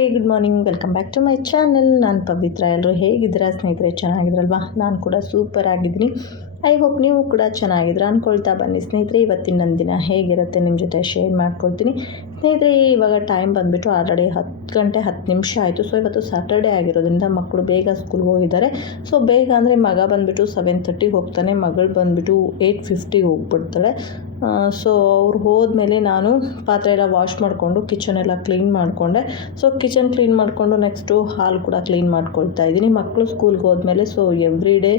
ಸ್ನೇಹಿತರೆ good morning welcome back to my channel ನಾನು ಪವಿತ್ರ ಎಲ್ಲರೂ ಹೇಗಿದ್ದೀರಾ? ಸ್ನೇಹಿತರೆ, ಚೆನ್ನಾಗಿದ್ರಲ್ವಾ? ನಾನು ಕೂಡ ಸೂಪರ್ ಆಗಿದ್ದೀನಿ. ಐ ಹೋಪ್ ನೀವು ಕೂಡ ಚೆನ್ನಾಗಿದ್ರೆ ಅಂದ್ಕೊಳ್ತಾ ಬನ್ನಿ. ಸ್ನೇಹಿತರೆ, ಇವತ್ತಿನ ನನ್ನ ದಿನ ಹೇಗಿರುತ್ತೆ ನಿಮ್ಮ ಜೊತೆ ಶೇರ್ ಮಾಡ್ಕೊಳ್ತೀನಿ. ಸ್ನೇಹಿತರೆ, ಇವಾಗ ಟೈಮ್ ಬಂದುಬಿಟ್ಟು ಆಲ್ರೆಡಿ ಹತ್ತು ಗಂಟೆ ಹತ್ತು ನಿಮಿಷ ಆಯಿತು. ಸೊ ಇವತ್ತು ಸ್ಯಾಟರ್ಡೇ ಆಗಿರೋದ್ರಿಂದ ಮಕ್ಕಳು ಬೇಗ ಸ್ಕೂಲ್ಗೆ ಹೋಗಿದ್ದಾರೆ. ಸೊ ಬೇಗ ಅಂದರೆ ಮಗ ಬಂದುಬಿಟ್ಟು ಸೆವೆನ್ ತರ್ಟಿಗೆ ಹೋಗ್ತಾನೆ. ಮಗಳು ಬಂದುಬಿಟ್ಟು ಏಯ್ಟ್ ಫಿಫ್ಟಿಗೆ ಹೋಗ್ಬಿಡ್ತಾಳೆ. ಸೊ ಅವ್ರು ಹೋದ್ಮೇಲೆ ನಾನು ಪಾತ್ರೆ ಎಲ್ಲ ವಾಶ್ ಮಾಡಿಕೊಂಡು ಕಿಚನ್ ಎಲ್ಲ ಕ್ಲೀನ್ ಮಾಡಿಕೊಂಡೆ. ಸೊ ಕಿಚನ್ ಕ್ಲೀನ್ ಮಾಡಿಕೊಂಡು ನೆಕ್ಸ್ಟು ಹಾಲು ಕೂಡ ಕ್ಲೀನ್ ಮಾಡ್ಕೊಳ್ತಾ ಇದ್ದೀನಿ. ಮಕ್ಕಳು ಸ್ಕೂಲ್ಗೆ ಹೋದ್ಮೇಲೆ so every day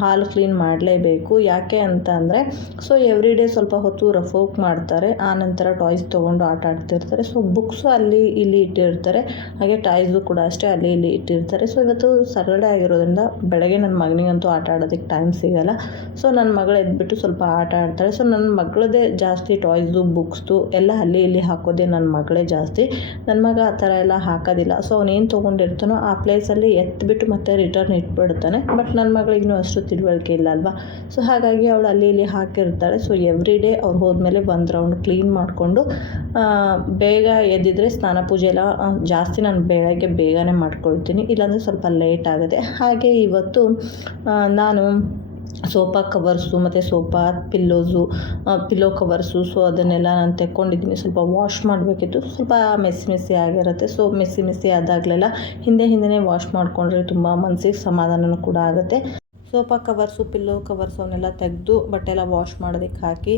hall clean ಮಾಡಲೇಬೇಕು. ಯಾಕೆ ಅಂತ ಅಂದರೆ ಸೊ ಎವ್ರಿ ಡೇ ಸ್ವಲ್ಪ ಹೊತ್ತು ರಫ್ ಮಾಡ್ತಾರೆ. ಆನಂತರ ಟಾಯ್ಸ್ ತೊಗೊಂಡು ಆಟ ಆಡ್ತಿರ್ತಾರೆ. ಸೊ ಬುಕ್ಸು ಅಲ್ಲಿ, ಇಲ್ಲಿ ಇಟ್ಟಿರ್ತಾರೆ. ಹಾಗೆ ಟಾಯ್ಸು ಕೂಡ ಅಷ್ಟೇ ಅಲ್ಲಿ, ಇಲ್ಲಿ ಇಟ್ಟಿರ್ತಾರೆ. ಸೊ ಇವತ್ತು ಸಾಟರ್ಡೆ ಆಗಿರೋದ್ರಿಂದ ಬೆಳಗ್ಗೆ ನನ್ನ ಮಗನಿಗಂತೂ ಆಟ ಆಡೋದಕ್ಕೆ ಟೈಮ್ ಸಿಗಲ್ಲ. ಸೊ ನನ್ನ ಮಗಳು ಎದ್ಬಿಟ್ಟು ಸ್ವಲ್ಪ ಆಟ ಆಡ್ತಾಳೆ ಸೊ ನನ್ನ ಮಗಳದೇ ಜಾಸ್ತಿ ಟಾಯ್ಸು ಬುಕ್ಸ್ದು ಎಲ್ಲ ಅಲ್ಲಿ ಇಲ್ಲಿ ಹಾಕೋದೇ ನನ್ನ ಮಗಳೇ ಜಾಸ್ತಿ. ನನ್ನ ಮಗ ಆ ಥರ ಎಲ್ಲ ಹಾಕೋದಿಲ್ಲ. ಸೊ ಅವನೇನು ತೊಗೊಂಡಿರ್ತಾನೋ ಆ ಪ್ಲೇಸಲ್ಲಿ ಎತ್ಬಿಟ್ಟು ಮತ್ತೆ ರಿಟರ್ನ್ ಇಟ್ಬಿಡ್ತಾನೆ. ಬಟ್ ನನ್ನ ಮಗಳಿಗೂ ಅಷ್ಟು ತಿಳುವಳಿಕೆ ಇಲ್ಲ ಅಲ್ವಾ? ಸೊ ಹಾಗಾಗಿ ಅವಳು ಅಲ್ಲಿ ಇಲ್ಲಿ ಹಾಕಿರ್ತಾಳೆ. ಸೊ ಎವ್ರಿ ಡೇ ಅವ್ರು ಹೋದ್ಮೇಲೆ ಒಂದು ರೌಂಡ್ ಕ್ಲೀನ್ ಮಾಡಿಕೊಂಡು ಬೇಗ ಎದ್ದಿದ್ರೆ ಸ್ನಾನ ಪೂಜೆ ಎಲ್ಲ ಜಾಸ್ತಿ ನಾನು ಬೆಳಗ್ಗೆ ಬೇಗನೆ ಮಾಡ್ಕೊಳ್ತೀನಿ. ಇಲ್ಲಾಂದರೆ ಸ್ವಲ್ಪ ಲೇಟ್ ಆಗುತ್ತೆ. ಹಾಗೆ ಇವತ್ತು ನಾನು ಸೋಫಾ ಕವರ್ಸು ಮತ್ತು sofa pillows pillow covers. So ಅದನ್ನೆಲ್ಲ ನಾನು ತೆಕ್ಕೊಂಡಿದ್ದೀನಿ. ಸ್ವಲ್ಪ ವಾಶ್ ಮಾಡಬೇಕಿತ್ತು. ಸ್ವಲ್ಪ ಮೆಸ್ಸಿ ಮೆಸ್ಸಿ ಆಗಿರುತ್ತೆ. ಸೊ ಮೆಸ್ಸಿ ಮೆಸ್ಸಿ ಆದಾಗಲೆಲ್ಲ ಹಿಂದೆ ಹಿಂದೆನೇ ವಾಶ್ ಮಾಡಿಕೊಂಡ್ರೆ ತುಂಬ ಮನಸ್ಸಿಗೆ ಸಮಾಧಾನವೂ ಕೂಡ ಆಗುತ್ತೆ. ಸೋಫಾ ಕವರ್ಸು ಪಿಲ್ಲೋ ಕವರ್ಸು ಅವನ್ನೆಲ್ಲ ತೆಗೆದು ಬಟ್ಟೆ ಎಲ್ಲ ವಾಶ್ ಮಾಡೋದಕ್ಕೆ ಹಾಕಿ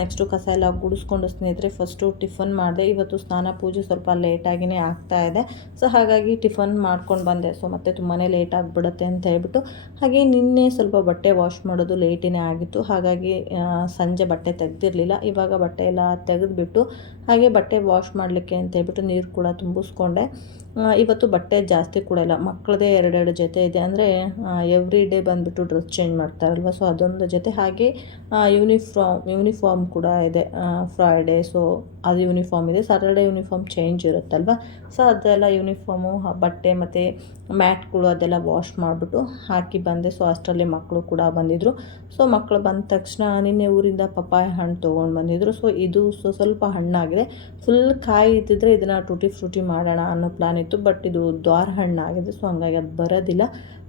ನೆಕ್ಸ್ಟು ಕಸ ಎಲ್ಲ ಗುಡಿಸ್ಕೊಂಡು ಸ್ನೇಹಿತರೆ ಫಸ್ಟು ಟಿಫನ್ ಮಾಡಿದೆ. ಇವತ್ತು ಸ್ನಾನ ಪೂಜೆ ಸ್ವಲ್ಪ ಲೇಟಾಗಿಯೇ ಆಗ್ತಾ ಇದೆ. ಸೊ ಹಾಗಾಗಿ ಟಿಫನ್ ಮಾಡ್ಕೊಂಡು ಬಂದೆ. ಸೊ ಮತ್ತೆ ತುಂಬಾ ಲೇಟ್ ಆಗಿಬಿಡುತ್ತೆ ಅಂತ ಹೇಳ್ಬಿಟ್ಟು, ಹಾಗೆ ನಿನ್ನೆ ಸ್ವಲ್ಪ ಬಟ್ಟೆ ವಾಶ್ ಮಾಡೋದು ಲೇಟಿನೇ ಆಗಿತ್ತು. ಹಾಗಾಗಿ ಸಂಜೆ ಬಟ್ಟೆ ತೆಗೆದಿರಲಿಲ್ಲ. ಇವಾಗ ಬಟ್ಟೆ ಎಲ್ಲ ತೆಗೆದುಬಿಟ್ಟು, ಹಾಗೆ ಬಟ್ಟೆ ವಾಶ್ ಮಾಡಲಿಕ್ಕೆ ಅಂತ ಹೇಳ್ಬಿಟ್ಟು ನೀರು ಕೂಡ ತುಂಬಿಸ್ಕೊಂಡೆ. ಇವತ್ತು ಬಟ್ಟೆ ಜಾಸ್ತಿ ಕೂಡ ಇಲ್ಲ. ಮಕ್ಕಳದೇ ಎರಡೆರಡು ಜೊತೆ ಇದೆ. ಅಂದರೆ ಎವ್ರಿ ಡೇ ಬಂದುಬಿಟ್ಟು ಡ್ರೆಸ್ ಚೇಂಜ್ ಮಾಡ್ತಾರಲ್ವ? ಸೊ ಅದೊಂದು ಜೊತೆ ಹಾಗೆ ಯೂನಿಫಾರ್ಮ್ ಯೂನಿಫಾರ್ಮ್ ಕೂಡ ಇದೆ ಫ್ರೈಡೇ ಸೊ ಅದು ಯೂನಿಫಾರ್ಮ್ ಇದೆ. ಸಾಟರ್ಡೆ ಯೂನಿಫಾರ್ಮ್ ಚೇಂಜ್ ಇರುತ್ತಲ್ವ? ಸೊ ಅದೆಲ್ಲ ಯೂನಿಫಾರ್ಮು ಬಟ್ಟೆ ಮತ್ತು ಮ್ಯಾಟ್ಗಳು ಅದೆಲ್ಲ ವಾಶ್ ಮಾಡಿಬಿಟ್ಟು ಹಾಕಿ ಬಂದೆ. ಸೊ ಅಷ್ಟರಲ್ಲಿ ಮಕ್ಕಳು ಕೂಡ ಬಂದಿದ್ದರು ಸೊ ಮಕ್ಕಳು ಬಂದ ತಕ್ಷಣ ನಿನ್ನೆ ಊರಿಂದ ಪಪ್ಪಾಯ ಹಣ್ಣು ತೊಗೊಂಡು ಬಂದಿದ್ದರು ಸೊ ಇದು ಸೊ, ಸ್ವಲ್ಪ ಹಣ್ಣಾಗಿದೆ. ಫುಲ್ ಕಾಯಿ ಇದ್ದಿದ್ರೆ ಇದನ್ನು ಟೂಟಿ ಫ್ರೂಟಿ ಮಾಡೋಣ ಅನ್ನೋ ಪ್ಲಾನ್ ಇತ್ತು. ಬಟ್ ಇದು ದ್ವಾರ ಹಣ್ಣಾಗಿದೆ. ಸೊ ಹಂಗಾಗಿ ಅದು ಬರೋದಿಲ್ಲ.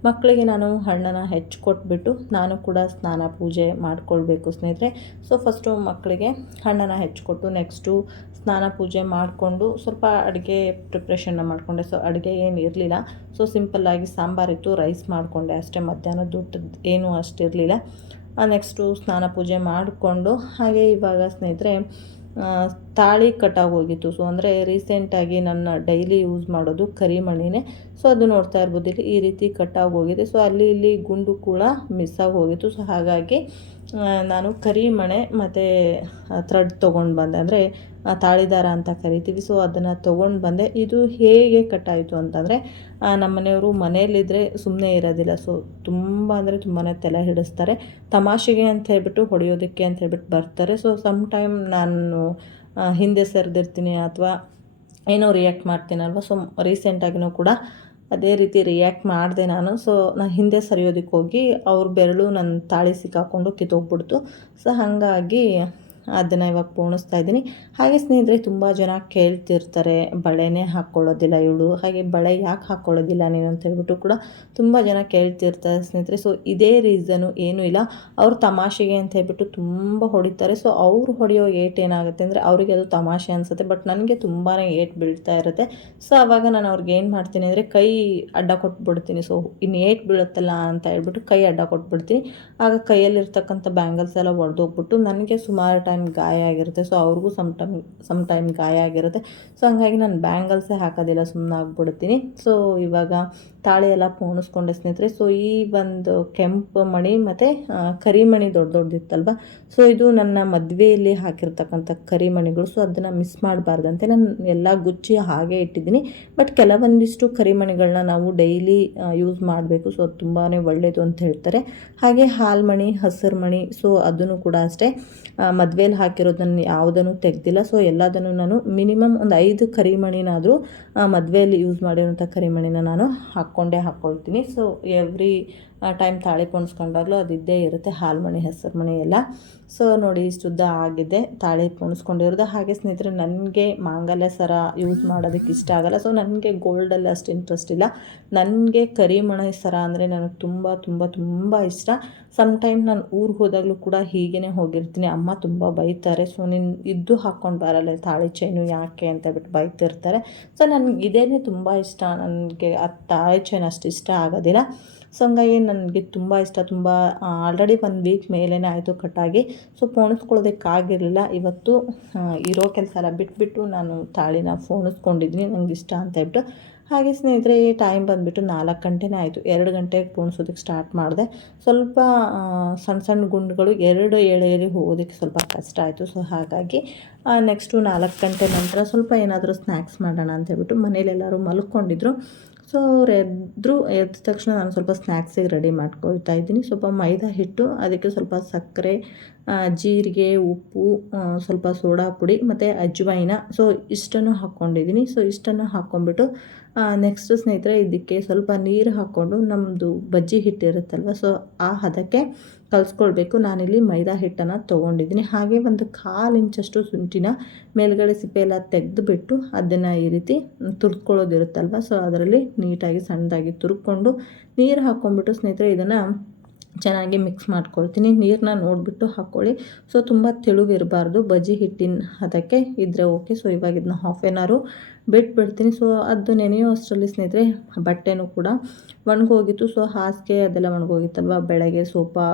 ಮಕ್ಕಳಿಗೆ ನಾನು ಹಣ್ಣನ್ನು ಹೆಚ್ಚು ಕೊಟ್ಬಿಟ್ಟು ನಾನು ಕೂಡ ಸ್ನಾನ ಪೂಜೆ ಮಾಡಿಕೊಳ್ಬೇಕು ಸ್ನೇಹಿತರೆ. ಸೊ ಫಸ್ಟು ಮಕ್ಕಳಿಗೆ ಹಣ್ಣನ್ನು ಹೆಚ್ಚಿಕೊಟ್ಟು ನೆಕ್ಸ್ಟು ಸ್ನಾನ ಪೂಜೆ ಮಾಡಿಕೊಂಡು ಸ್ವಲ್ಪ ಅಡುಗೆ ಪ್ರಿಪ್ರೇಷನ್ನ ಮಾಡಿಕೊಂಡೆ. ಸೊ ಅಡುಗೆ ಏನು ಇರಲಿಲ್ಲ. ಸೊ ಸಿಂಪಲ್ಲಾಗಿ ಸಾಂಬಾರಿತ್ತು ರೈಸ್ ಮಾಡಿಕೊಂಡೆ ಅಷ್ಟೇ. ಮಧ್ಯಾಹ್ನದ ಊಟದ ಏನೂ ಅಷ್ಟಿರಲಿಲ್ಲ ನೆಕ್ಸ್ಟು ಸ್ನಾನ ಪೂಜೆ ಮಾಡಿಕೊಂಡು ಹಾಗೆ ಇವಾಗ ಸ್ನೇಹಿತರೆ ತಾಳಿ ಕಟ್ಟಾಗಿ ಹೋಗಿತ್ತು ಸೊ ಅಂದರೆ ರೀಸೆಂಟಾಗಿ ನನ್ನ ಡೈಲಿ ಯೂಸ್ ಮಾಡೋದು ಕರಿಮಣಿನೇ ಸೊ ಅದು ನೋಡ್ತಾ ಇರ್ಬೋದು. ಇಲ್ಲಿ ಈ ರೀತಿ ಕಟ್ಟಾಗಿ ಹೋಗಿದೆ ಸೊ ಅಲ್ಲಿ ಇಲ್ಲಿ ಗುಂಡು ಕೂಡ ಮಿಸ್ ಆಗಿ ಹೋಗಿತ್ತು ಸೊ ಹಾಗಾಗಿ ನಾನು ಕರಿಮಣೆ ಮತ್ತು ಥ್ರೆಡ್ ತೊಗೊಂಡು ಬಂದೆ. ಅಂದರೆ ತಾಳಿದಾರ ಅಂತ ಕರಿತೀವಿ. ಸೊ ಅದನ್ನು ತೊಗೊಂಡು ಬಂದೆ. ಇದು ಹೇಗೆ ಕಟ್ಟಾಯಿತು ಅಂತಂದರೆ ನಮ್ಮ ಮನೆಯವರು ಮನೆಯಲ್ಲಿದ್ದರೆ ಸುಮ್ಮನೆ ಇರೋದಿಲ್ಲ. ಸೊ ತುಂಬ ಅಂದರೆ ತುಂಬಾ ತಲೆ ಹಿಡಿಸ್ತಾರೆ. ತಮಾಷೆಗೆ ಅಂತ ಹೇಳ್ಬಿಟ್ಟು ಹೊಡೆಯೋದಕ್ಕೆ ಅಂತ ಹೇಳ್ಬಿಟ್ಟು ಬರ್ತಾರೆ. ಸೊ ಸಮ್ ಟೈಮ್ ನಾನು ಹಿಂದೆ ಸರಿದಿರ್ತೀನಿ ಅಥವಾ ಏನೋ ರಿಯಾಕ್ಟ್ ಮಾಡ್ತೀನಲ್ವ. ಸೊ ರೀಸೆಂಟಾಗಿನೂ ಕೂಡ ಅದೇ ರೀತಿ ರಿಯಾಕ್ಟ್ ಮಾಡಿದೆ ನಾನು. ಸೊ ನಾನು ಹಿಂದೆ ಸರಿಯೋದಕ್ಕೆ ಹೋಗಿ ಅವ್ರ ಬೆರಳು ನನ್ನ ತಾಳಿ ಸಿಕ್ಕಾಕೊಂಡು ಕಿತ್ತೋಗ್ಬಿಡ್ತು. ಸೊ ಹಾಗಾಗಿ ಅದನ್ನು ಇವಾಗ ಪೋಣಿಸ್ತಾ ಇದ್ದೀನಿ. ಹಾಗೆ ಸ್ನೇಹಿತರೆ, ತುಂಬ ಜನ ಕೇಳ್ತಿರ್ತಾರೆ, ಬಳೆನೇ ಹಾಕ್ಕೊಳ್ಳೋದಿಲ್ಲ ಇವಳು, ಹಾಗೆ ಬಳೆ ಯಾಕೆ ಹಾಕ್ಕೊಳ್ಳೋದಿಲ್ಲ ನೀನು ಅಂತ ಹೇಳ್ಬಿಟ್ಟು ಕೂಡ ತುಂಬ ಜನ ಕೇಳ್ತಿರ್ತಾರೆ ಸ್ನೇಹಿತರೆ. ಸೊ ಇದೇ ರೀಸನು ಏನೂ ಇಲ್ಲ. ಅವ್ರು ತಮಾಷೆಗೆ ಅಂತ ಹೇಳ್ಬಿಟ್ಟು ತುಂಬ ಹೊಡಿತಾರೆ. ಸೊ ಅವ್ರು ಹೊಡೆಯೋ ಏಟ್ ಏನಾಗುತ್ತೆ ಅಂದರೆ, ಅವರಿಗೆ ಅದು ತಮಾಷೆ ಅನಿಸುತ್ತೆ ಬಟ್ ನನಗೆ ತುಂಬಾ ಏಟ್ ಬೀಳ್ತಾ ಇರುತ್ತೆ. ಸೊ ಆವಾಗ ನಾನು ಅವ್ರಿಗೆ ಏನು ಮಾಡ್ತೀನಿ ಅಂದರೆ, ಕೈ ಅಡ್ಡ ಕೊಟ್ಬಿಡ್ತೀನಿ. ಸೊ ಇನ್ನು ಏಟ್ ಬೀಳುತ್ತಲ್ಲ ಅಂತ ಹೇಳ್ಬಿಟ್ಟು ಕೈ ಅಡ್ಡ ಕೊಟ್ಬಿಡ್ತೀನಿ. ಆಗ ಕೈಯಲ್ಲಿರ್ತಕ್ಕಂಥ ಬ್ಯಾಂಗಲ್ಸ್ ಎಲ್ಲ ಒಡೆದೋಗ್ಬಿಟ್ಟು, ನನಗೆ ಸುಮಾರು ಟೈಮ್ ಗಾಯ ಆಗಿರುತ್ತೆ. ಸೊ ಅವ್ರಿಗೂ ಸಮ್ ಟೈಮ್ ಸಮ್ ಟೈಮ್ ಗಾಯ ಆಗಿರುತ್ತೆ. ಸೊ ಹಂಗಾಗಿ ನಾನು ಬ್ಯಾಂಗಲ್ಸೇ ಹಾಕೋದಿಲ್ಲ ಸುಮ್ಮನೆ ಆಗ್ಬಿಡ್ತೀನಿ. ಸೊ ಇವಾಗ ತಾಳಿ ಎಲ್ಲ ಪೋಣಿಸ್ಕೊಂಡೆ ಸ್ನೇಹಿತರೆ. ಸೊ ಈ ಒಂದು ಕೆಂಪು ಮಣಿ ಮತ್ತು ಕರಿಮಣಿ ದೊಡ್ಡ ದೊಡ್ಡದಿತ್ತಲ್ವ ಸೊ ಇದು ನನ್ನ ಮದುವೆಯಲ್ಲಿ ಹಾಕಿರ್ತಕ್ಕಂಥ ಕರಿಮಣಿಗಳು ಸೊ ಅದನ್ನು ಮಿಸ್ ಮಾಡಬಾರ್ದಂತೆ. ನಾನು ಎಲ್ಲ ಗುಚ್ಚಿ ಹಾಗೆ ಇಟ್ಟಿದ್ದೀನಿ. ಬಟ್ ಕೆಲವೊಂದಿಷ್ಟು ಕರಿಮಣಿಗಳನ್ನ ನಾವು ಡೈಲಿ ಯೂಸ್ ಮಾಡಬೇಕು. ಸೊ ಅದು ತುಂಬಾ ಒಳ್ಳೆಯದು ಅಂತ ಹೇಳ್ತಾರೆ. ಹಾಗೆ ಹಾಲ್ಮಣಿ, ಹಸಿರು ಮಣಿ. ಸೊ ಅದನ್ನು ಕೂಡ ಅಷ್ಟೇ ಮದುವೆಯಲ್ಲಿ ಹಾಕಿರೋದನ್ನು ಯಾವುದನ್ನು ತೆಗೆದಿಲ್ಲ. ಸೊ ಎಲ್ಲದನ್ನು ನಾನು ಮಿನಿಮಮ್ ಒಂದು ಐದು ಕರಿಮಣಿನಾದರೂ ಮದುವೆಯಲ್ಲಿ ಯೂಸ್ ಮಾಡಿರೋಂಥ ಕರಿಮಣಿನ ನಾನು ಹಾಕ್ಕೊಂಡೇ ಹಾಕ್ಕೊಳ್ತೀನಿ. ಸೊ ಎವ್ರಿ ಟೈಮ್ ತಾಳಿ ಪೋಣಿಸ್ಕೊಂಡಾಗಲೂ ಅದು ಇದ್ದೇ ಇರುತ್ತೆ, ಹಾಲು ಮಣಿ, ಹೆಸರು ಮಣಿ ಎಲ್ಲ. ಸೊ ನೋಡಿ ಇಷ್ಟುದ್ದ ಆಗಿದೆ, ತಾಳಿ ಪೋಣಿಸ್ಕೊಂಡಿರೋದು. ಹಾಗೆ ಸ್ನೇಹಿತರೆ, ನನಗೆ ಮಾಂಗಲ್ಯ ಸರ ಯೂಸ್ ಮಾಡೋದಕ್ಕೆ ಇಷ್ಟ ಆಗಲ್ಲ. ಸೊ ನನಗೆ ಗೋಲ್ಡಲ್ಲಿ ಅಷ್ಟು ಇಂಟ್ರೆಸ್ಟ್ ಇಲ್ಲ. ನನಗೆ ಕರಿಮಣಿ ಸರ ಅಂದರೆ ನನಗೆ ತುಂಬ ತುಂಬ ತುಂಬ ಇಷ್ಟ. ಸಮ್ ಟೈಮ್ ನಾನು ಊರಿಗೆ ಹೋದಾಗಲೂ ಕೂಡ ಹೀಗೇ ಹೋಗಿರ್ತೀನಿ. ಅಮ್ಮ ತುಂಬ ಬೈತಾರೆ. ಸೊ ನೀನು ಇದ್ದು ಹಾಕ್ಕೊಂಡು ಬರಲ್ಲ ತಾಳಿ ಚೈನು ಯಾಕೆ ಅಂತ ಬಿಟ್ಟು ಬೈತಿರ್ತಾರೆ. ಸೊ ನನಗೆ ಇದೇನೇ ತುಂಬ ಇಷ್ಟ. ನನಗೆ ಆ ತಾಳಿ ಚೈನ್ ಅಷ್ಟು ಇಷ್ಟ ಆಗೋದಿಲ್ಲ. ಸೊ ಹಂಗಾಗಿ ನನಗೆ ತುಂಬ ಇಷ್ಟ, ತುಂಬ ಆಲ್ರೆಡಿ ಒಂದು ವೀಕ್ ಮೇಲೇ ಆಯಿತು ಕಟ್ಟಾಗಿ ಸೊ ಪೋಣಿಸ್ಕೊಳ್ಳೋದಕ್ಕಾಗಿರಲಿಲ್ಲ ಇವತ್ತು ಇರೋ ಕೆಲಸ ಎಲ್ಲ ಬಿಟ್ಬಿಟ್ಟು ನಾನು ತಾಳಿನ ಪೋಣಿಸ್ಕೊಂಡಿದ್ದೀನಿ ನನಗೆ ಇಷ್ಟ ಅಂತ ಹೇಳ್ಬಿಟ್ಟು. ಹಾಗೆ ಸ್ನೇಹಿತರೆ ಟೈಮ್ ಬಂದುಬಿಟ್ಟು ನಾಲ್ಕು ಗಂಟೆನೇ ಆಯಿತು. ಎರಡು ಗಂಟೆಗೆ ಪೋಣಿಸೋದಕ್ಕೆ ಸ್ಟಾರ್ಟ್ ಮಾಡಿದೆ. ಸ್ವಲ್ಪ ಸಣ್ಣ ಸಣ್ಣ ಗುಂಡುಗಳು ಎರಡು ಎಳೆಯಲ್ಲಿ ಹೋಗೋದಕ್ಕೆ ಸ್ವಲ್ಪ ಕಷ್ಟ ಆಯಿತು. ಸೊ ಹಾಗಾಗಿ ನೆಕ್ಸ್ಟು ನಾಲ್ಕು ಗಂಟೆ ನಂತರ ಸ್ವಲ್ಪ ಏನಾದರೂ ಸ್ನ್ಯಾಕ್ಸ್ ಮಾಡೋಣ ಅಂತ ಹೇಳ್ಬಿಟ್ಟು ಮನೇಲಿ ಎಲ್ಲರೂ ಮಲ್ಕೊಂಡಿದ್ರು. ಸೊ ಅವ್ರು ಎದ್ರು, ಎದ್ದ ತಕ್ಷಣ ನಾನು ಸ್ವಲ್ಪ ಸ್ನ್ಯಾಕ್ಸಿಗೆ ರೆಡಿ ಮಾಡ್ಕೊಳ್ತಾ ಇದ್ದೀನಿ. ಸ್ವಲ್ಪ ಮೈದಾ ಹಿಟ್ಟು, ಅದಕ್ಕೆ ಸ್ವಲ್ಪ ಸಕ್ಕರೆ ಜೀರಿಗೆ, ಉಪ್ಪು ಸ್ವಲ್ಪ ಸೋಡಾ ಪುಡಿ ಮತ್ತು ಅಜ್ವೈನ ಸೊ ಇಷ್ಟನ್ನು ಹಾಕ್ಕೊಂಡಿದ್ದೀನಿ. ಸೊ ಇಷ್ಟನ್ನು ಹಾಕ್ಕೊಂಬಿಟ್ಟು ನೆಕ್ಸ್ಟ್ ಸ್ನೇಹಿತರೆ, ಇದಕ್ಕೆ ಸ್ವಲ್ಪ ನೀರು ಹಾಕ್ಕೊಂಡು ನಮ್ಮದು ಬಜ್ಜಿ ಹಿಟ್ಟಿರುತ್ತಲ್ವ ಸೊ ಆ ಹದಕ್ಕೆ ಕಲಿಸ್ಕೊಳ್ಬೇಕು. ನಾನಿಲ್ಲಿ ಮೈದಾ ಹಿಟ್ಟನ್ನು ತೊಗೊಂಡಿದ್ದೀನಿ. ಹಾಗೆ ಒಂದು ಕಾಲು ಇಂಚಷ್ಟು ಶುಂಠಿನ ಮೇಲ್ಗಡೆ ಸಿಪ್ಪೆ ಎಲ್ಲ ತೆಗೆದುಬಿಟ್ಟು ಅದನ್ನು ಈ ರೀತಿ ತುರ್ಕೊಳ್ಳೋದಿರುತ್ತಲ್ವ ಸೊ ಅದರಲ್ಲಿ ನೀಟಾಗಿ ಸಣ್ಣದಾಗಿ ತುರ್ಕೊಂಡು ನೀರು ಹಾಕ್ಕೊಂಡ್ಬಿಟ್ಟು ಸ್ನೇಹಿತರೆ, ಇದನ್ನು ಚೆನ್ನಾಗಿ ಮಿಕ್ಸ್ ಮಾಡ್ಕೊಳ್ತೀನಿ. ನೀರನ್ನ ನೋಡಿಬಿಟ್ಟು ಹಾಕ್ಕೊಳ್ಳಿ ಸೊ ತುಂಬ ತೆಳುವಿರಬಾರ್ದು ಬಜ್ಜಿ ಹಿಟ್ಟಿನ ಅದಕ್ಕೆ ಇದ್ದರೆ ಓಕೆ ಸೊ ಇವಾಗ ಇದನ್ನ ಹಾಫ್ ಆನ್ ಅವರು ಬಿಟ್ಬಿಡ್ತೀನಿ. ಸೊ ಅದು ನೆನೆಯೋ ಅಷ್ಟರಲ್ಲಿ ಸ್ನೇಹಿತರೆ, ಬಟ್ಟೆನೂ ಕೂಡ ಒಣಗೋಗಿತ್ತು. ಸೊ ಹಾಸಿಗೆ ಅದೆಲ್ಲ ಒಣಗೋಗಿತ್ತಲ್ವ? ಬೆಳಗ್ಗೆ ಸೋಪಾ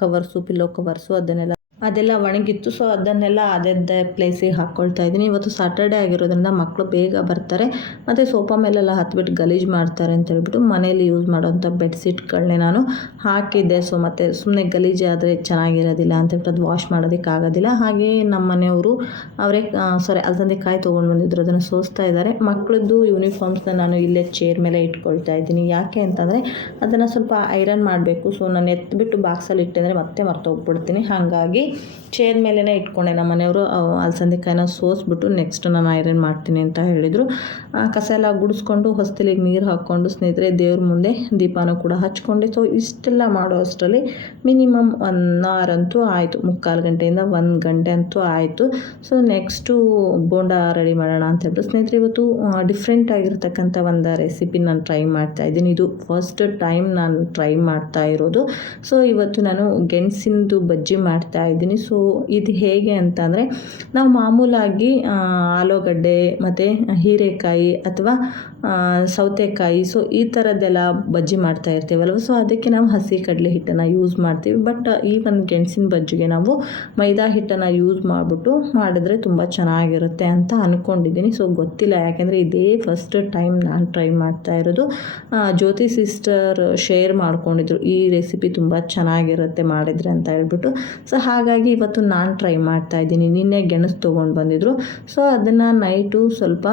ಕವರ್ಸು ಪಿಲ್ಲೋ ಕವರ್ಸು ಅದನ್ನೆಲ್ಲ ಅದೆಲ್ಲ ಒಣಗಿತ್ತು. ಸೊ ಅದನ್ನೆಲ್ಲ ಅದೇ ಪ್ಲೇಸಿಗೆ ಹಾಕ್ಕೊಳ್ತಾ ಇದ್ದೀನಿ. ಇವತ್ತು ಸಾಟರ್ಡೆ ಆಗಿರೋದ್ರಿಂದ ಮಕ್ಕಳು ಬೇಗ ಬರ್ತಾರೆ. ಮತ್ತು ಸೋಫಾ ಮೇಲೆಲ್ಲ ಹತ್ಬಿಟ್ಟು ಗಲೀಜು ಮಾಡ್ತಾರೆ ಅಂತ ಹೇಳ್ಬಿಟ್ಟು ಮನೇಲಿ ಯೂಸ್ ಮಾಡೋಂಥ ಬೆಡ್ಶೀಟ್ಗಳನ್ನೇ ನಾನು ಹಾಕಿದ್ದೆ. ಸೊ ಮತ್ತು ಸುಮ್ಮನೆ ಗಲೀಜು ಆದರೆ ಚೆನ್ನಾಗಿರೋದಿಲ್ಲ ಅಂತ ಅದು ವಾಶ್ ಮಾಡೋದಕ್ಕಾಗೋದಿಲ್ಲ ಹಾಗೆ ನಮ್ಮ ಮನೆಯವರು ಅವರೇ ಸಾರಿ ಅಲಸಂದೆ ಕಾಯಿ ತೊಗೊಂಡು ಬಂದಿದ್ರು. ಅದನ್ನು ಸೋಸ್ತಾ ಇದ್ದಾರೆ. ಮಕ್ಕಳದ್ದು ಯೂನಿಫಾರ್ಮ್ಸ್ನ ನಾನು ಇಲ್ಲೇ ಚೇರ್ ಮೇಲೆ ಇಟ್ಕೊಳ್ತಾ ಇದ್ದೀನಿ. ಯಾಕೆ ಅಂತಂದರೆ ಅದನ್ನು ಸ್ವಲ್ಪ ಐರನ್ ಮಾಡಬೇಕು. ಸೊ ನಾನು ಎತ್ತಿಬಿಟ್ಟು ಬಾಕ್ಸಲ್ಲಿ ಇಟ್ಟಿದ್ರೆ ಮತ್ತೆ ಮರ್ತೋಗ್ಬಿಡ್ತೀನಿ. ಹಾಗಾಗಿ ಚೇರ್ ಮೇಲೇ ಇಟ್ಕೊಂಡೆ. ನಮ್ಮ ಮನೆಯವರು ಅಲ್ಸಂದೆ ಕಾಯಿನ ಸೋಸ್ಬಿಟ್ಟು ನೆಕ್ಸ್ಟ್ ನಾನು ಐರನ್ ಮಾಡ್ತೀನಿ ಅಂತ ಹೇಳಿದರು. ಆ, ಕಸ ಎಲ್ಲ ಗುಡಿಸ್ಕೊಂಡು ಹೊಸ್ತಿಲಿಗೆ ನೀರು ಹಾಕ್ಕೊಂಡು ಸ್ನೇಹಿತರೆ ದೇವ್ರ ಮುಂದೆ ದೀಪಾನೂ ಕೂಡ ಹಚ್ಕೊಂಡೆ. ಸೊ ಇಷ್ಟೆಲ್ಲ ಮಾಡೋ ಅಷ್ಟರಲ್ಲಿ ಮಿನಿಮಮ್ ಒನ್ ಅವರ್ ಅಂತೂ ಆಯಿತು. ಮುಕ್ಕಾಲು ಗಂಟೆಯಿಂದ ಒಂದು ಗಂಟೆ ಅಂತೂ ಆಯಿತು. ಸೊ ನೆಕ್ಸ್ಟು ಬೋಂಡ ರೆಡಿ ಮಾಡೋಣ ಅಂತ ಹೇಳ್ಬಿಟ್ಟು ಸ್ನೇಹಿತರೆ ಇವತ್ತು ಡಿಫ್ರೆಂಟ್ ಆಗಿರ್ತಕ್ಕಂಥ ಒಂದು ರೆಸಿಪಿ ನಾನು ಟ್ರೈ ಮಾಡ್ತಾ ಇದ್ದೀನಿ. ಇದು ಫಸ್ಟ್ ಟೈಮ್ ನಾನು ಟ್ರೈ ಮಾಡ್ತಾ ಇರೋದು. ಸೊ ಇವತ್ತು ನಾನು ಗೆಣಸಿಂದು ಬಜ್ಜಿ ಮಾಡ್ತಾ ಇದ್ದೀನಿ. ಸೊ ಇದು ಹೇಗೆ ಅಂತಂದರೆ, ನಾವು ಮಾಮೂಲಾಗಿ ಆಲೂಗಡ್ಡೆ ಮತ್ತು ಹೀರೆಕಾಯಿ ಅಥವಾ ಸೌತೆಕಾಯಿ ಸೊ ಈ ಥರದ್ದೆಲ್ಲ ಬಜ್ಜಿ ಮಾಡ್ತಾ ಇರ್ತೀವಲ್ವ? ಸೊ ಅದಕ್ಕೆ ನಾವು ಹಸಿ ಕಡಲೆ ಹಿಟ್ಟನ್ನು ಯೂಸ್ ಮಾಡ್ತೀವಿ. ಬಟ್ ಈ ಒಂದು ಗೆಣಸಿನ ಬಜ್ಜಿಗೆ ನಾವು ಮೈದಾ ಹಿಟ್ಟನ್ನು ಯೂಸ್ ಮಾಡಿಬಿಟ್ಟು ಮಾಡಿದ್ರೆ ತುಂಬ ಚೆನ್ನಾಗಿರುತ್ತೆ ಅಂತ ಅಂದ್ಕೊಂಡಿದ್ದೀನಿ ಸೊ ಗೊತ್ತಿಲ್ಲ. ಯಾಕೆಂದರೆ ಇದೇ ಫಸ್ಟ್ ಟೈಮ್ ನಾನು ಟ್ರೈ ಮಾಡ್ತಾ ಇರೋದು. ಜ್ಯೋತಿ ಸಿಸ್ಟರ್ ಶೇರ್ ಮಾಡ್ಕೊಂಡಿದ್ರು. ಈ ರೆಸಿಪಿ ತುಂಬ ಚೆನ್ನಾಗಿರುತ್ತೆ ಮಾಡಿದರೆ ಅಂತ ಹೇಳ್ಬಿಟ್ಟು. ಸೊ ಹಾಗಾಗಿ ಇವತ್ತು ನಾನು ಟ್ರೈ ಮಾಡ್ತಾ ಇದ್ದೀನಿ. ನಿನ್ನೆ ಗೆಣಸು ತೊಗೊಂಡು ಬಂದಿದ್ರು. ಸೊ ಅದನ್ನು ನೈಟು ಸ್ವಲ್ಪ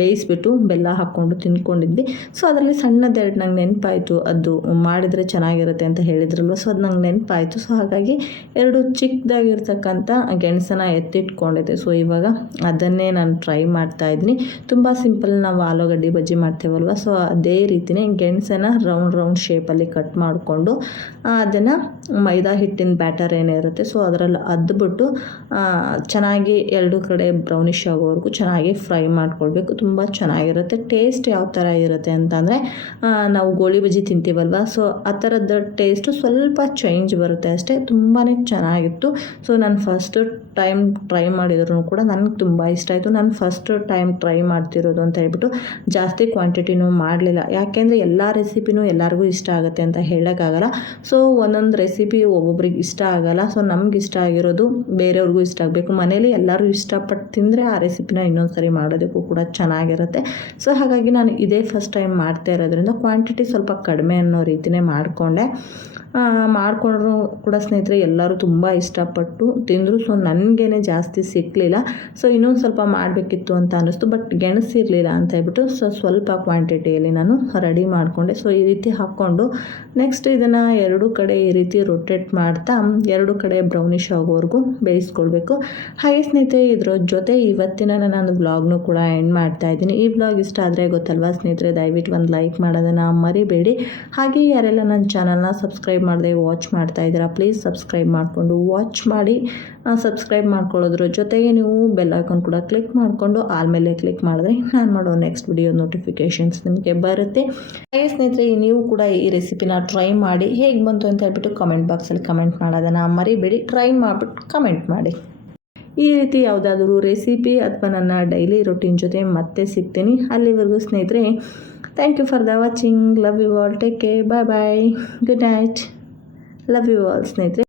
ಬೇಯಿಸ್ಬಿಟ್ಟು ಬೆಲ್ಲ ಹಾಕ್ಕೊಂಡು ತಿನ್ಕೊಂಡಿದ್ವಿ. ಸೊ ಅದರಲ್ಲಿ ಸಣ್ಣದೆರಡು ನಂಗೆ ನೆನಪಾಯಿತು. ಅದು ಮಾಡಿದರೆ ಚೆನ್ನಾಗಿರುತ್ತೆ ಅಂತ ಹೇಳಿದ್ರಲ್ವ? ಸೊ ಅದು ನಂಗೆ ನೆನಪಾಯಿತು. ಸೊ ಹಾಗಾಗಿ ಎರಡು ಚಿಕ್ಕದಾಗಿರ್ತಕ್ಕಂಥ ಗೆಣಸನ್ನ ಎತ್ತಿಟ್ಕೊಂಡಿದ್ದೆ. ಸೊ ಇವಾಗ ಅದನ್ನೇ ನಾನು ಟ್ರೈ ಮಾಡ್ತಾ ಇದ್ದೀನಿ. ತುಂಬ ಸಿಂಪಲ್ ನಾವು ಆಲೂಗಡ್ಡೆ ಬಜ್ಜಿ ಮಾಡ್ತೇವಲ್ವ? ಸೊ ಅದೇ ರೀತಿಯೇ ಗೆಣಸನ್ನು ರೌಂಡ್ ರೌಂಡ್ ಶೇಪಲ್ಲಿ ಕಟ್ ಮಾಡಿಕೊಂಡು ಅದನ್ನು ಮೈದಾ ಹಿಟ್ಟಿನ ಬ್ಯಾಟರ್ ಏನೇ ಇರುತ್ತೆ ಸೊ ಅದರಲ್ಲಿ ಅದ್ಬಿಟ್ಟು ಚೆನ್ನಾಗಿ ಎರಡು ಕಡೆ ಬ್ರೌನಿಶ್ ಆಗೋವರೆಗೂ ಚೆನ್ನಾಗಿ ಫ್ರೈ ಮಾಡ್ಕೊಳ್ಬೇಕು. ತುಂಬ ಚೆನ್ನಾಗಿರುತ್ತೆ. ಟೇಸ್ಟ್ ಯಾವ ಥರ ಇರುತ್ತೆ ಅಂತಂದರೆ ನಾವು ಗೋಳಿ ಬಜ್ಜಿ ತಿಂತೀವಲ್ವ? ಸೊ ಆ ಥರದ ಟೇಸ್ಟು ಸ್ವಲ್ಪ ಚೇಂಜ್ ಬರುತ್ತೆ ಅಷ್ಟೇ. ತುಂಬಾ ಚೆನ್ನಾಗಿತ್ತು. ಸೊ ನಾನು ಫಸ್ಟ್ ಟೈಮ್ ಟ್ರೈ ಮಾಡಿದ್ರು ಕೂಡ ನನಗೆ ತುಂಬ ಇಷ್ಟ ಆಯಿತು. ನಾನು ಫಸ್ಟ್ ಟೈಮ್ ಟ್ರೈ ಮಾಡ್ತಿರೋದು ಅಂತ ಹೇಳ್ಬಿಟ್ಟು ಜಾಸ್ತಿ ಕ್ವಾಂಟಿಟಿನೂ ಮಾಡಲಿಲ್ಲ. ಯಾಕೆಂದರೆ ಎಲ್ಲ ರೆಸಿಪಿನೂ ಎಲ್ಲರಿಗೂ ಇಷ್ಟ ಆಗುತ್ತೆ ಅಂತ ಹೇಳೋಕ್ಕಾಗಲ್ಲ. ಸೊ ಒಂದೊಂದು ರೆಸಿಪಿ ಒಬ್ಬೊಬ್ರಿಗೆ ಇಷ್ಟ ಆಗಲ್ಲ. ಸೊ ನಮ್ಗೆ ಇಷ್ಟ ಆಗಿರೋದು ಬೇರೆಯವ್ರಿಗೂ ಇಷ್ಟ ಆಗಬೇಕು. ಮನೇಲಿ ಎಲ್ಲರೂ ಇಷ್ಟಪಟ್ಟು ತಿಂದರೆ ಆ ರೆಸಿಪಿನ ಇನ್ನೊಂದು ಸರಿ ಮಾಡೋದಕ್ಕೂ ಕೂಡ ಚೆನ್ನಾಗಿರುತ್ತೆ. ಸೊ ಹಾಗಾಗಿ ನಾನು ಇದೇ ಫಸ್ಟ್ ಟೈಮ್ ಮಾಡ್ತಾ ಇರೋದ್ರಿಂದ ಕ್ವಾಂಟಿಟಿ ಸ್ವಲ್ಪ ಕಡಿಮೆ ಅನ್ನೋ ರೀತಿಯೇ ಮಾಡಿಕೊಂಡೆ. ಮಾಡಿಕೊಂಡ್ರು ಕೂಡ ಸ್ನೇಹಿತರೆ ಎಲ್ಲರೂ ತುಂಬ ಇಷ್ಟಪಟ್ಟು ತಿಂದರು. ಸೊ ನನಗೇನೆ ಜಾಸ್ತಿ ಸಿಕ್ಕಲಿಲ್ಲ ಸೊ ಇನ್ನೊಂದು ಸ್ವಲ್ಪ ಮಾಡಬೇಕಿತ್ತು ಅಂತ ಅನ್ನಿಸ್ತು. ಬಟ್ ಗೆಣಸಿರಲಿಲ್ಲ ಅಂತ ಹೇಳ್ಬಿಟ್ಟು ಸೊ ಸ್ವಲ್ಪ ಕ್ವಾಂಟಿಟಿಯಲ್ಲಿ ನಾನು ರೆಡಿ ಮಾಡಿಕೊಂಡೆ. ಸೊ ಈ ರೀತಿ ಹಾಕ್ಕೊಂಡು ನೆಕ್ಸ್ಟ್ ಇದನ್ನು ಎರಡು ಕಡೆ ಈ ರೀತಿ ರೊಟೇಟ್ ಮಾಡ್ತಾ, ಎರಡು ಕಡೆ ಬ್ರೌನಿಶ್ ಆಗೋವರೆಗೂ ಬೇಯಿಸ್ಕೊಳ್ಬೇಕು. ಹಾಗೆ ಸ್ನೇಹಿತರೆ, ಇದ್ರ ಜೊತೆ ಇವತ್ತಿನ ನಾನು ಬ್ಲಾಗ್ನು ಕೂಡ ಎಂಡ್ ಮಾಡ್ತಾ ಇದ್ದೀನಿ. ಈ ಬ್ಲಾಗ್ ಇಷ್ಟ ಆದರೆ ಗೊತ್ತಲ್ವಾ ಸ್ನೇಹಿತರೆ, ದಯವಿಟ್ಟು ಒಂದು ಲೈಕ್ ಮಾಡೋದನ್ನು ಮರಿಬೇಡಿ. ಹಾಗೆ ಯಾರೆಲ್ಲ ನನ್ನ ಚಾನಲ್ನ ಸಬ್ಸ್ಕ್ರೈಬ್ ಮಾಡದೆ ವಾಚ್ ಮಾಡ್ತಾ ಇದ್ದೀರಾ ಪ್ಲೀಸ್ ಸಬ್ಸ್ಕ್ರೈಬ್ ಮಾಡಿಕೊಂಡು ವಾಚ್ ಮಾಡಿ. ಸಬ್ಸ್ಕ್ರೈಬ್ ಮಾಡ್ಕೊಳ್ಳೋದ್ರ ಜೊತೆಗೆ ನೀವು ಬೆಲ್ ಐಕಾನ್ ಕೂಡ ಕ್ಲಿಕ್ ಮಾಡಿಕೊಂಡು ಆಲ್ಮೇಲೆ ಕ್ಲಿಕ್ ಮಾಡಿದ್ರೆ ನಾನು ಮಾಡೋ ನೆಕ್ಸ್ಟ್ ವಿಡಿಯೋ ನೋಟಿಫಿಕೇಷನ್ಸ್ ನಿಮಗೆ ಬರುತ್ತೆ. ಹಾಗೆ ಸ್ನೇಹಿತರೆ, ನೀವು ಕೂಡ ಈ ರೆಸಿಪಿನ ಟ್ರೈ ಮಾಡಿ ಹೇಗೆ ಬಂತು ಅಂತ ಹೇಳ್ಬಿಟ್ಟು ಕಮೆಂಟ್ ಬಾಕ್ಸಲ್ಲಿ ಕಮೆಂಟ್ ಮಾಡೋದನ್ನು ಮರಿಬೇಡಿ. ಟ್ರೈ ಮಾಡಿಬಿಟ್ಟು ಕಮೆಂಟ್ ಮಾಡಿ. ಈ ರೀತಿ ಯಾವುದಾದ್ರೂ ರೆಸಿಪಿ ಅಥವಾ ನನ್ನ ಡೈಲಿ ರೊಟೀನ್ ಜೊತೆ ಮತ್ತೆ ಸಿಗ್ತೀನಿ. ಅಲ್ಲಿವರೆಗೂ ಸ್ನೇಹಿತರೆ thank you for the watching love you all take care bye bye good night love you all ಸ್ನೇಹಿತರೆ.